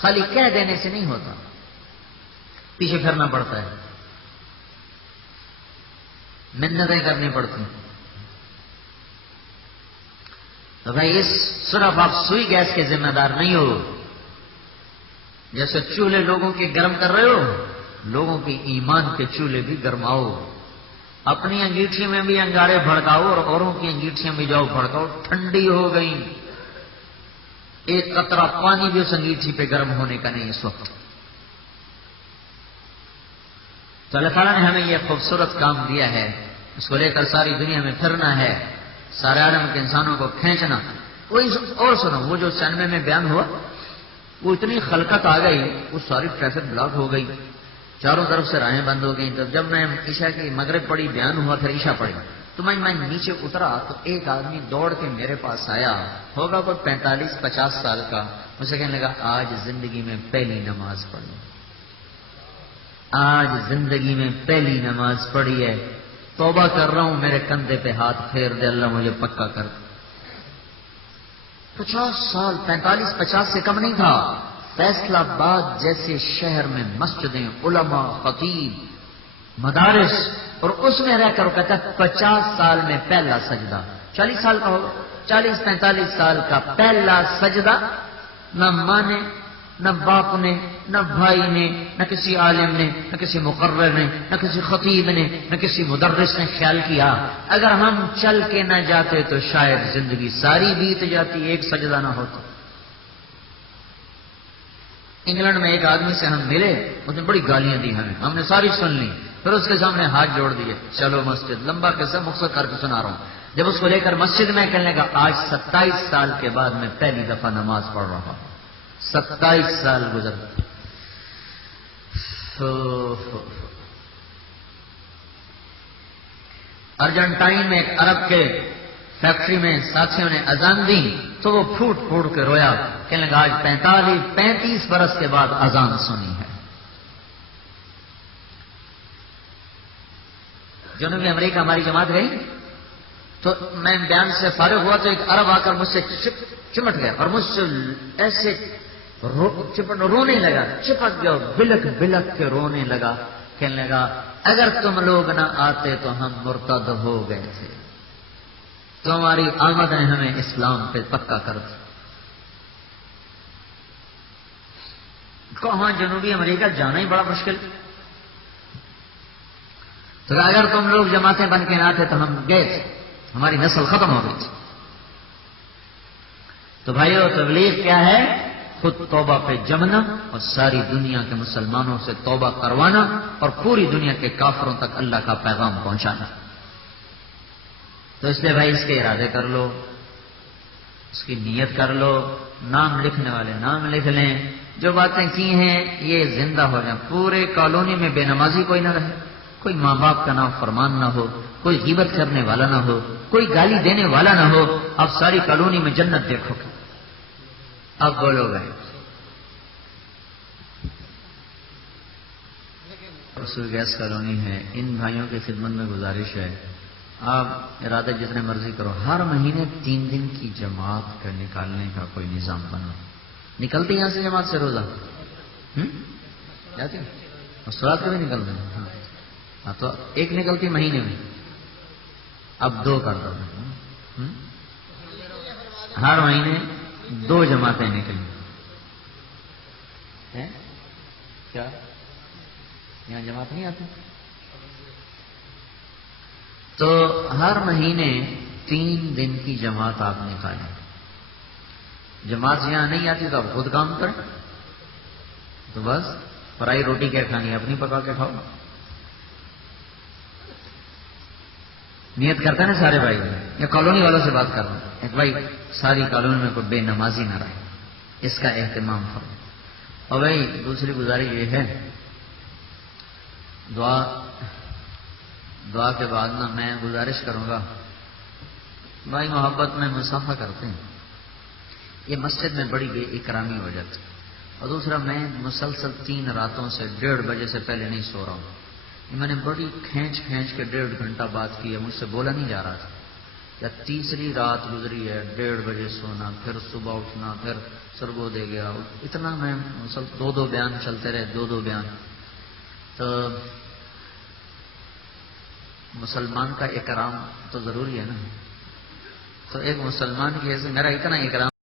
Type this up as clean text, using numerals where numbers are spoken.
خالی کہہ دینے سے نہیں ہوتا، پیچھے پھرنا پڑتا ہے، منتیں کرنی پڑتی ہیں۔ تو بھائی اس صرف آپ سوئی گیس کے ذمہ دار نہیں ہو، جیسے چولہے لوگوں کے گرم کر رہے ہو، لوگوں کے ایمان کے چولہے بھی گرماؤ، اپنی انگیٹھی میں بھی انگارے بھڑکاؤ اور اوروں کی انگیٹھیاں بھی جاؤ بھڑکاؤ، ٹھنڈی ہو گئی، ایک قطرہ پانی بھی اس انگیٹھی پہ گرم ہونے کا نہیں اس وقت۔ تو اللہ تعالیٰ نے ہمیں یہ خوبصورت کام دیا ہے، اس کو لے کر ساری دنیا میں پھرنا ہے، سارے عالم کے انسانوں کو کھینچنا۔ کوئی اور سنو، وہ جو 96 میں بیان ہوا، وہ اتنی خلقت آ گئی، وہ ساری ٹریفک بلاک ہو گئی، چاروں طرف سے راہیں بند ہو گئیں۔ تو جب میں عشاء کی مغرب پڑھی، بیان ہوا، پھر عشاء پڑھی، تو میں نیچے اترا تو ایک آدمی دوڑ کے میرے پاس آیا، ہوگا کوئی 45-50 سال کا، مجھے کہنے لگا آج زندگی میں پہلی نماز پڑھی، آج زندگی میں پہلی نماز پڑھی ہے، توبہ کر رہا ہوں، میرے کندھے پہ ہاتھ پھیر دے، اللہ مجھے پکا کر دے۔ 50 سال، 45-50 سے کم نہیں تھا۔ فیصل آباد جیسے شہر میں مسجدیں، علماء، خطیب، مدارس، اور اس میں رہ کر وہ کہتا ہے 50 سال میں پہلا سجدہ، 40 سال کا ہوگا، 40-45 سال کا پہلا سجدہ، نہ ماں نے، نہ باپ نے، نہ بھائی نے، نہ کسی عالم نے، نہ کسی مقرر نے، نہ کسی خطیب نے، نہ کسی مدرس نے خیال کیا اگر ہم چل کے نہ جاتے تو شاید زندگی ساری بیت جاتی، ایک سجدہ نہ ہوتا۔ انگلینڈ میں ایک آدمی سے ہم ملے، اس نے بڑی گالیاں دی ہمیں، ہم نے ساری سن لی، پھر اس کے سامنے ہاتھ جوڑ دیے، چلو مسجد، لمبا قصہ مختصر کر کے سنا رہا ہوں۔ جب اس کو لے کر مسجد میں کہنے لگا آج 27 سال کے بعد میں پہلی دفعہ نماز پڑھ رہا ہوں، 27 سال گزر۔ ارجنٹائن میں ایک عرب کے فیکٹری میں ساتھیوں نے اذان دی تو وہ پھوٹ پھوٹ کے رویا، کہنے لگا آج 35 برس کے بعد اذان سنی ہے۔ جنوبی امریکہ ہماری جماعت گئی تو میں بیان سے فارغ ہوا تو ایک عرب آ کر مجھ سے چمٹ گیا اور مجھ سے ایسے رونے لگا، چپک گیا، بلک بلک کے رونے لگا، کہنے لگا اگر تم لوگ نہ آتے تو ہم مرتد ہو گئے تھے، تمہاری آمد نے ہمیں اسلام پہ پکا کر دیا۔ کہاں جنوبی امریکہ جانا ہی بڑا مشکل، تو اگر تم لوگ جماعتیں بن کے نہ آتے تو ہم گئے تھے، ہماری نسل ختم ہو گئی تھی۔ تو بھائیو، تبلیغ کیا ہے؟ خود توبہ پہ جمنا اور ساری دنیا کے مسلمانوں سے توبہ کروانا اور پوری دنیا کے کافروں تک اللہ کا پیغام پہنچانا۔ تو اس لیے بھائی اس کے ارادے کر لو، اس کی نیت کر لو، نام لکھنے والے نام لکھ لیں، جو باتیں کی ہیں یہ زندہ ہو جائیں، پورے کالونی میں بے نمازی کوئی نہ رہے، کوئی ماں باپ کا نام فرمان نہ ہو، کوئی غیبت کرنے والا نہ ہو، کوئی گالی دینے والا نہ ہو، اب ساری کالونی میں جنت دیکھو گے۔ اب بولو گئے رسول گیس کالونی ہے، ان بھائیوں کی خدمت میں گزارش ہے، آپ ارادہ جتنے مرضی کرو، ہر مہینے 3 دن کی جماعت کا نکالنے کا کوئی نظام بنا۔ نکلتی یہاں سے جماعت سے روزہ جاتی اور سرات کو بھی نکلتے ہیں، ہاں تو ایک نکلتی مہینے میں، اب 2 کر دو، ہر مہینے 2 جماعتیں نکلیں۔ کیا یہاں جماعت نہیں آتی؟ تو ہر مہینے 3 دن کی جماعت آپ نکالیں۔ جماعت یہاں نہیں آتی تو آپ خود کام کریں، تو بس فرائی روٹی کیا کھانی، اپنی پکا کے کھاؤ۔ نیت کرتے ہیں نا سارے بھائی، یا کالونی والوں سے بات کر رہا ہوں، ایک بھائی ساری کالونی میں کوئی بے نمازی نہ رہے، اس کا اہتمام کرو۔ اور بھائی دوسری گزارش یہ ہے، دعا کے بعد نا میں گزارش کروں گا، بھائی محبت میں مصافحہ کرتے ہیں، یہ مسجد میں بڑی بے اکرامی ہو جاتی، اور دوسرا میں مسلسل 3 راتوں سے 1:30 بجے سے پہلے نہیں سو رہا ہوں، میں نے بڑی کھینچ کے 1.5 گھنٹہ بات کی ہے، مجھ سے بولا نہیں جا رہا تھا، یا تیسری رات گزری ہے 1:30 بجے سونا، پھر صبح اٹھنا، پھر سرگو دے گیا، اتنا میں دو بیان چلتے رہے، دو بیان. تو مسلمان کا اکرام تو ضروری ہے نا. تو ایک مسلمان کی ایسے میرا اتنا اکرام